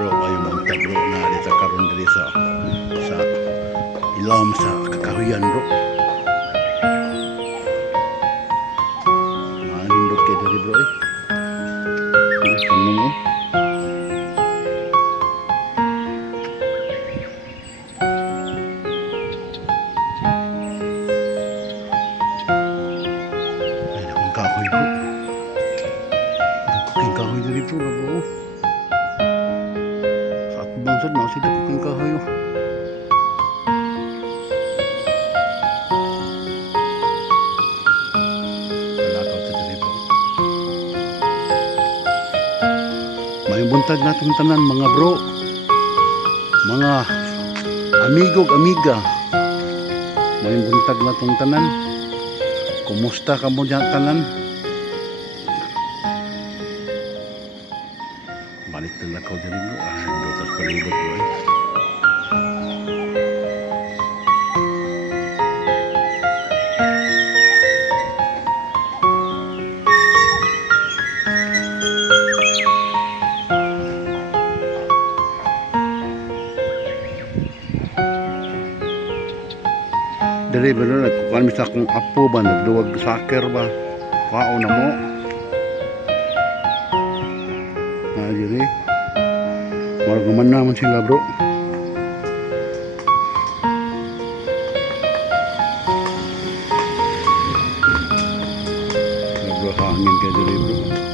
bro kayong buntag bro na dito karon diri sa ilawom sa kakahuyan bro. Nindot kayo diri bro tanong mo. Ay nakong kahoy bro. Nakong kahoy diri bro na bro. Bangsad na sila po kang kahayo. Palakaw sa dito. May buntag natin tanan mga bro. Mga amigog amiga. May buntag natin tanan. Kumusta ka mo dyan tanan? Balik na lakaw dyan bro. Dotas palibot bro Dali ba na nagkukan mi sa akong apo ba nagduwag soccer ba? Kao na mo. Dili. Warga man naman sila bro. Bro hangin kayo dili bro.